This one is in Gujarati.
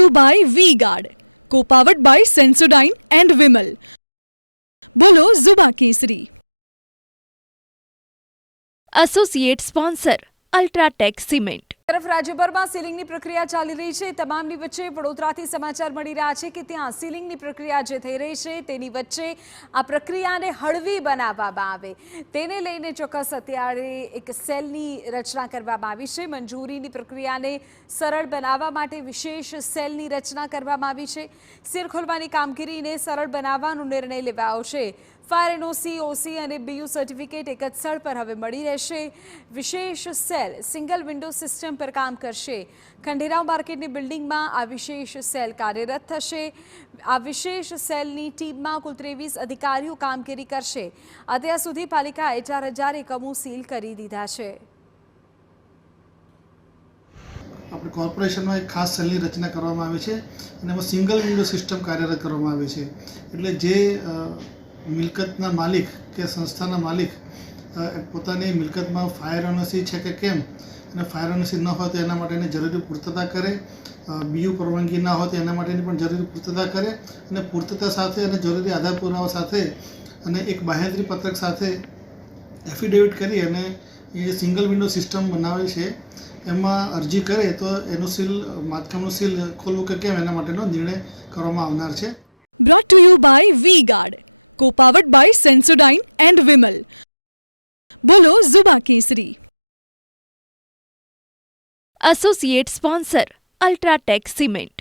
their Vigo, powered by Sensodyne and Vimal. We are ZXP. Associate sponsor UltraTech cement. તરફ રાજ્યભરમાં સીલિંગની પ્રક્રિયા ચાલી રહી છે. તમામની વચ્ચે વડોદરાથી સમાચાર મળી રહ્યા છે કે ત્યાં સીલિંગની પ્રક્રિયા જે થઈ રહી છે તેની વચ્ચે આ પ્રક્રિયાને હળવી બનાવવામાં આવે તેને લઈને ચોક્કસ અત્યારે એક સેલની રચના કરવામાં આવી છે. મંજૂરીની પ્રક્રિયાને સરળ બનાવવા માટે વિશેષ સેલની રચના કરવામાં આવી છે. સીલ ખોલવાની કામગીરીને સરળ બનાવવાનો નિર્ણય લેવાયો છે. ફાયર એનઓસી, ઓસી અને બીયુ સર્ટિફિકેટ એક જ સ્થળ પર હવે મળી રહેશે. વિશેષ સેલ સિંગલ વિન્ડો સિસ્ટમ પર કામ કરશે. ખંડેરાવ માર્કેટની બિલ્ડિંગમાં આ વિશેષ સેલ કાર્યરત થશે. આ વિશેષ સેલની ટીમમાં કુલ 23 અધિકારીઓ કામગીરી કરશે. અત્યાર સુધી પાલિકાએ 4000 એકમો સીલ કરી દીધા છે. આપણે કોર્પોરેશનમાં એક ખાસ સેલની રચના કરવામાં આવી છે અને એમાં સિંગલ વિન્ડો સિસ્ટમ કાર્યરત કરવામાં આવી છે. એટલે જે મિલકતના માલિક કે સંસ્થાના માલિક પોતાની મિલકતમાં ફાયર એનઓસી છે કે કેમ અને ફાયર એનઓસી ન હોય તો એના માટેની જરૂરી પૂર્તતા કરે, બીયુ પરવાનગી ના હોય તો એના માટેની પણ જરૂરી પૂર્તતા કરે અને પૂર્તતા સાથે અને જરૂરી આધાર પુરાવા સાથે અને એક બાંહેધરી પત્રક સાથે એફિડેવિટ કરી અને એ સિંગલ વિન્ડો સિસ્ટમ બનાવે છે. એમાં અરજી કરે તો એનું સીલ માતકામનું સીલ ખોલવું કે કેમ એના માટેનો નિર્ણય કરવામાં આવનાર છે. Powered by Sensodyne and Vimal. We are ZXP. Associate sponsor UltraTech cement.